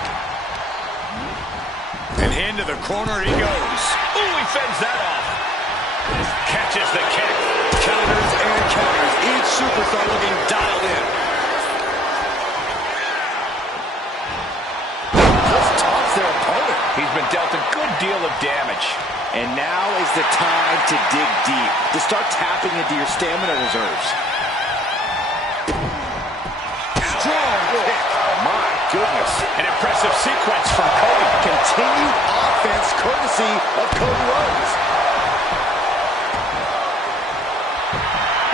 And into the corner he goes. Ooh, he fends that off. Catches the kick. Counters and counters. Each superstar looking dialed in. Just taunts their opponent. He's been dealt a good deal of damage. And now is the time to dig deep, to start tapping into your stamina reserves. Strong kick. My goodness. An impressive sequence from Cody. Continued offense courtesy of Cody Rhodes.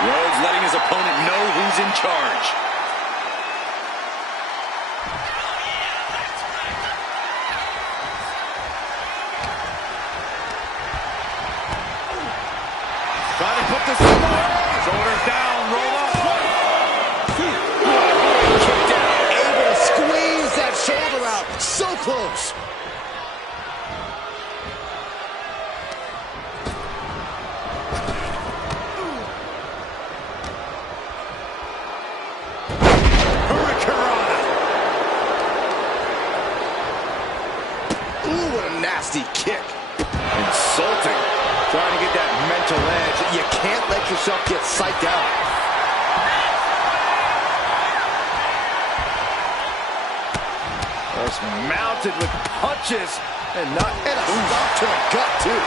Rhodes letting his opponent know who's in charge. Trying to put this in the way. Shoulders down, roll up. Kicked out, able to squeeze that shoulder out. So close. Ooh, what a nasty kick. Insulting. Trying to get that mental edge. You can't let yourself get psyched out. Just mounted with punches and a stop to the gut, too.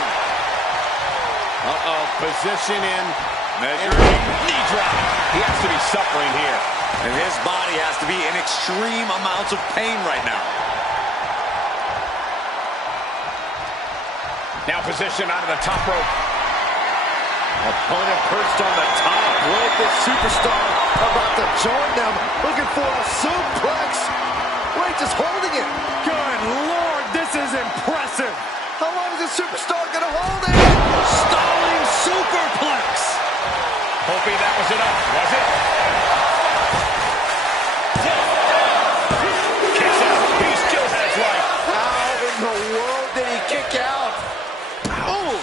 Uh-oh, position in. Measuring. Knee drop. He has to be suffering here. And his body has to be in extreme amounts of pain right now. Now positioned onto the top rope. Opponent perched on the top rope. This superstar about to join them. Looking for a suplex. Wait, just holding it. Good Lord, this is impressive. How long is this superstar going to hold it? Stalling superplex. Hoping that was enough. Was it? Kicks out. He still has life. How in the world did he kick out? Oh!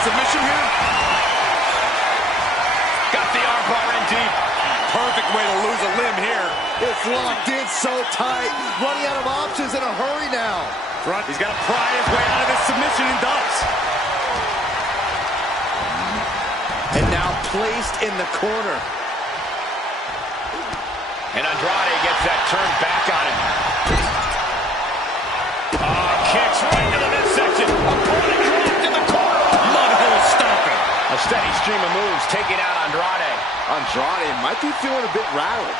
Submission here? Got the armbar in deep. Perfect way to lose a limb here. It's locked in so tight. Running out of options in a hurry now. He's got to pry his way out of this submission and does. And now placed in the corner. And Andrade gets that turn back on him. Oh, kicks right into the midsection. Opponent dropped in the corner. Mudhole stomping. A steady stream of moves taking out Andrade. Andrade might be feeling a bit rattled.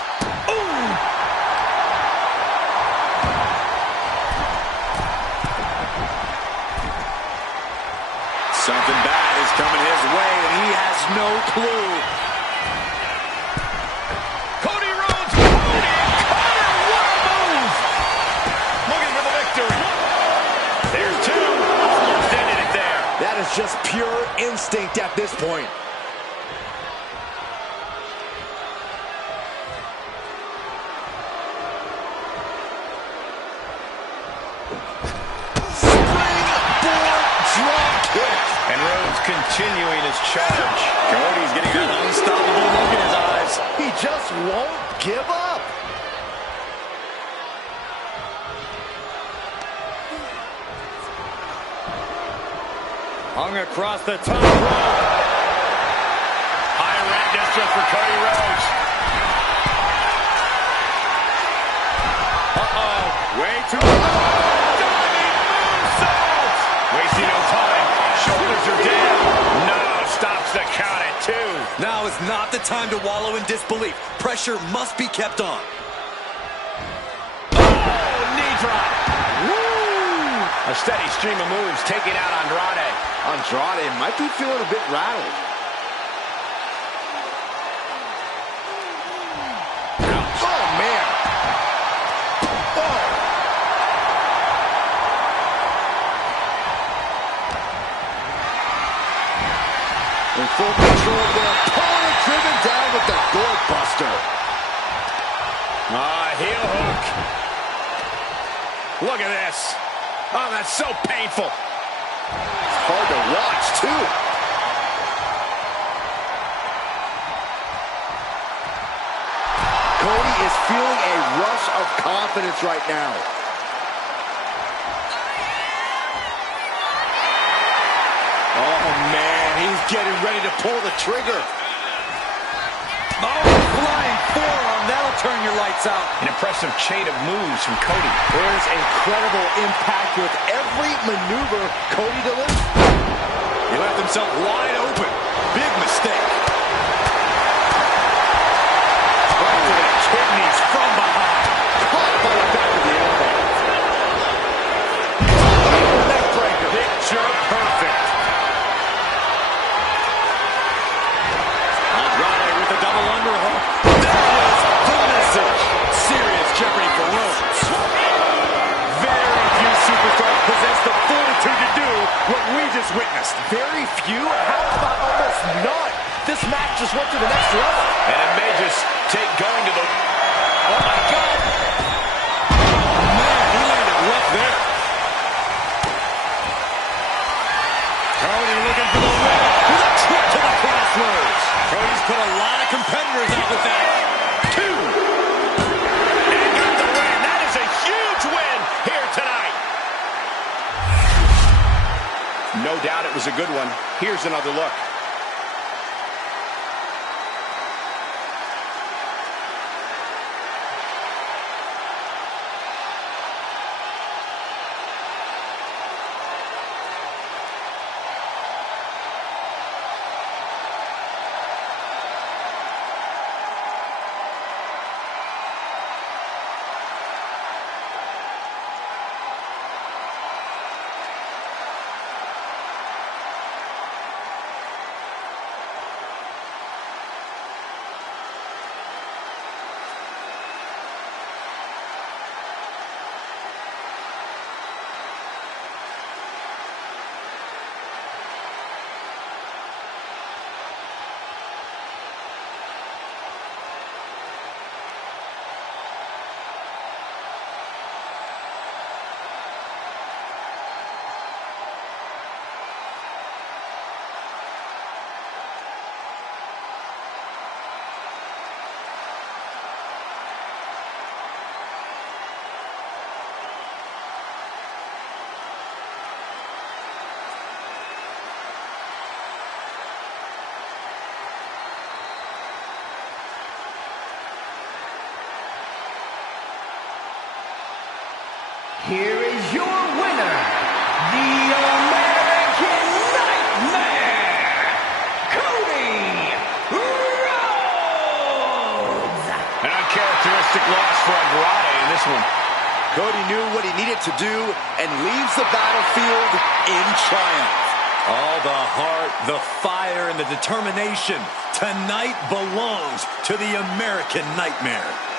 Ooh! Something bad is coming his way, and he has no clue. Cody Rhodes, Cody, Cutter, what a move! Looking for the victory. There's two, almost ended it there. That is just pure instinct at this point. And Rhodes continuing his charge. Cody's getting an unstoppable look in his eyes. He just won't give up. Hung across the top rope. High rent district for Cody Rhodes. Uh-oh. Way too low. Wasting no time. Shoulders are down. No, stops the count at 2. Now is not the time to wallow in disbelief. Pressure must be kept on. Oh, knee drop. Woo! A steady stream of moves taking out Andrade. Andrade might be feeling a bit rattled. Ouch. Oh, man. Oh. In full control of their opponent, driven down with the doorbuster. Heel hook. Look at this. Oh, that's so painful. It's hard to watch, too. Cody is feeling a rush of confidence right now. Oh, man, he's getting ready to pull the trigger. Oh, flying forearm. That'll turn your lights out. An impressive chain of moves from Cody. There's incredible impact with every maneuver Cody delivers. He left himself wide open. Big mistake. Right to the kidneys from behind. Caught by the back of the elbow. Neck breaker. Picture perfect. Andrade with the double underhook. There is the message. Serious jeopardy for Rhodes. Very few superstars possess the fortitude to do what we just witnessed. Very few? How about almost none? This match just went to the next level. And it may just take going to the... Oh, my God. Man, he landed rough there. Cody looking for the win. With a trip to the crossroads. Cody's put a lot of competitors out with that. 2. And got the win. That is a huge win here tonight. No doubt it was a good one. Here's another look. here is your winner, the American Nightmare, Cody Rhodes! An uncharacteristic loss for Andrade in this one. Cody knew what he needed to do and leaves the battlefield in triumph. All the heart, the fire, and the determination tonight belongs to the American Nightmare.